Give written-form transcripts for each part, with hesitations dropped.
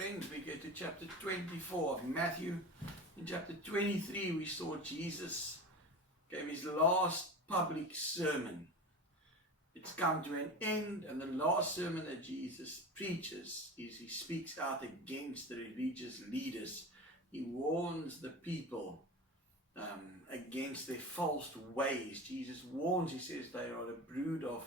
friends, we get to chapter 24 of Matthew. In chapter 23, we saw Jesus gave his last public sermon. It's come to an end, and the last sermon that Jesus preaches is he speaks out against the religious leaders. He warns the people against their false ways. Jesus warns, he says, they are a brood of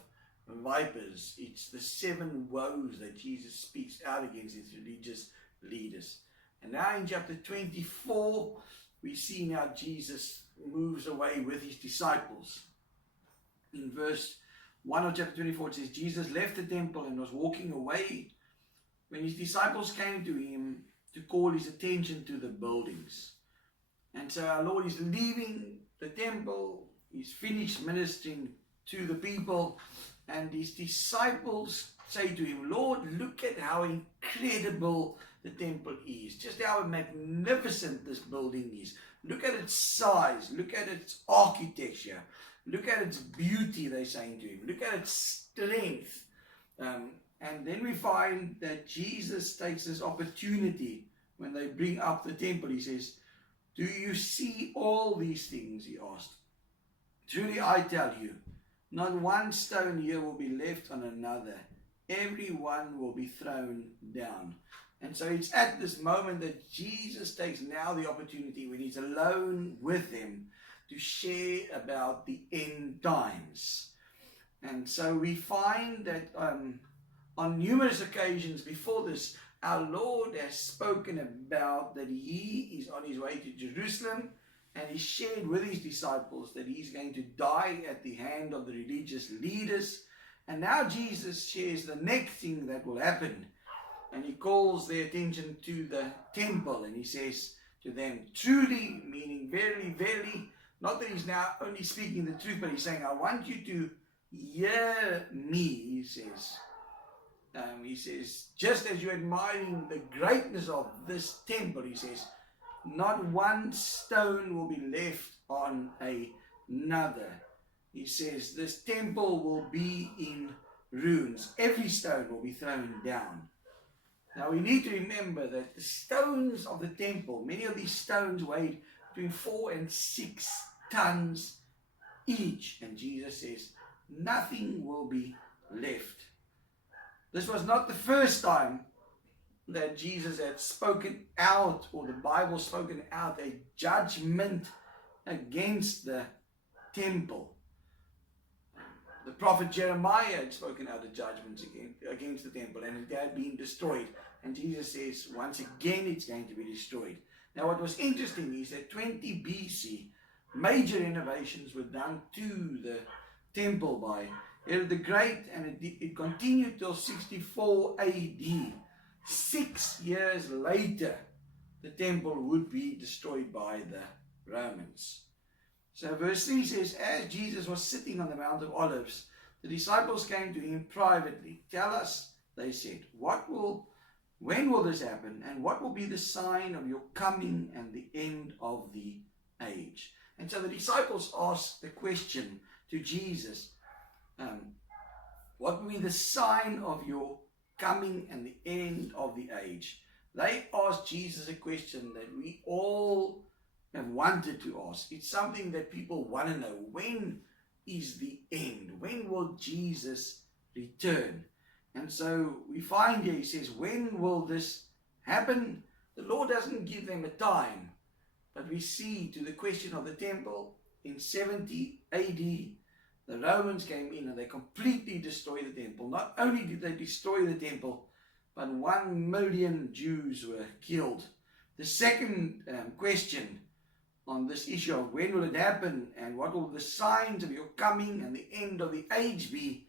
vipers. It's the 7 woes that Jesus speaks out against these religious leaders. And now in chapter 24, we see now Jesus moves away with his disciples. In verse 1 of chapter 24, it says, Jesus left the temple and was walking away when his disciples came to him to call his attention to the buildings. And so our Lord is leaving the temple. He's finished ministering to the people. And his disciples say to him, Lord, look at how incredible the temple is. Just how magnificent this building is. Look at its size. Look at its architecture. Look at its beauty, they're saying to him. Look at its strength. And then we find that Jesus takes this opportunity when they bring up the temple. He says, do you see all these things? He asked. Truly I tell you, not one stone here will be left on another. Every one will be thrown down. And so it's at this moment that Jesus takes now the opportunity when he's alone with them to share about the end times. And so we find that on numerous occasions before this, our Lord has spoken about that he is on his way to Jerusalem, and he shared with his disciples that he's going to die at the hand of the religious leaders. And now Jesus shares the next thing that will happen. And he calls their attention to the temple. And he says to them, truly, meaning verily, verily, not that he's now only speaking the truth, but he's saying, I want you to hear me, he says. He says, just as you're admiring the greatness of this temple, he says, not one stone will be left on another. He says, this temple will be in ruins. Every stone will be thrown down. Now we need to remember that the stones of the temple, many of these stones weighed between 4 and 6 tons each. And Jesus says, nothing will be left. This was not the first time that Jesus had spoken out, or the Bible spoken out, a judgment against the temple. The prophet Jeremiah had spoken out a judgment against the temple, and it had been destroyed. And Jesus says, once again, it's going to be destroyed. Now, what was interesting is that 20 BC, major renovations were done to the temple by Herod the Great, and it continued till 64 AD. 6 years later, the temple would be destroyed by the Romans. So verse 3 says, as Jesus was sitting on the Mount of Olives, the disciples came to him privately. Tell us, they said, when will this happen, and what will be the sign of your coming and the end of the age? And so the disciples asked the question to Jesus, what will be the sign of your coming and the end of the age? They asked Jesus a question that we all have wanted to ask. It's something that people want to know. When is the end? When will Jesus return? And so we find here, he says, when will this happen? The Lord doesn't give them a time. But we see to the question of the temple, in 70 AD, the Romans came in and they completely destroyed the temple. Not only did they destroy the temple, but 1 million Jews were killed. The second question on this issue of when will it happen and what will the signs of your coming and the end of the age be,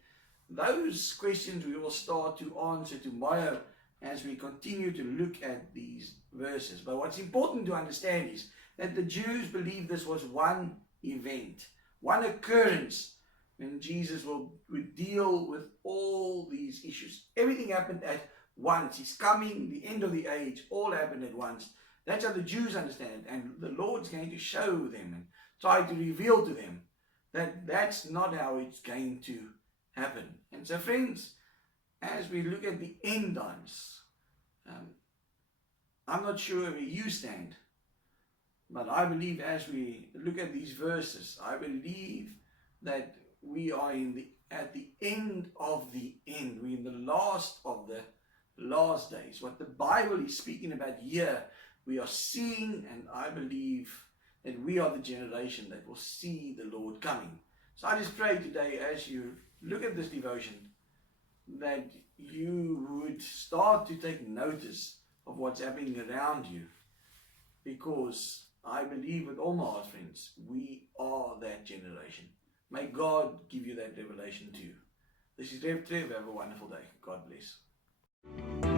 those questions we will start to answer tomorrow as we continue to look at these verses. But what's important to understand is that the Jews believed this was one event, one occurrence, when Jesus would deal with all these issues. Everything happened at once. His coming, the end of the age, all happened at once. That's how the Jews understand it. And the Lord's going to show them and try to reveal to them that that's not how it's going to happen. And so friends, as we look at the end times, I'm not sure where you stand, but I believe as we look at these verses, I believe that we are at the end of the end. We're in the last of the last days. What the Bible is speaking about here, we are seeing, and I believe that we are the generation that will see the Lord coming. So I just pray today, as you look at this devotion, that you would start to take notice of what's happening around you, because I believe with all my heart, friends, we are that generation. May God give you that revelation too. This is Rev Trevor. Have a wonderful day. God bless.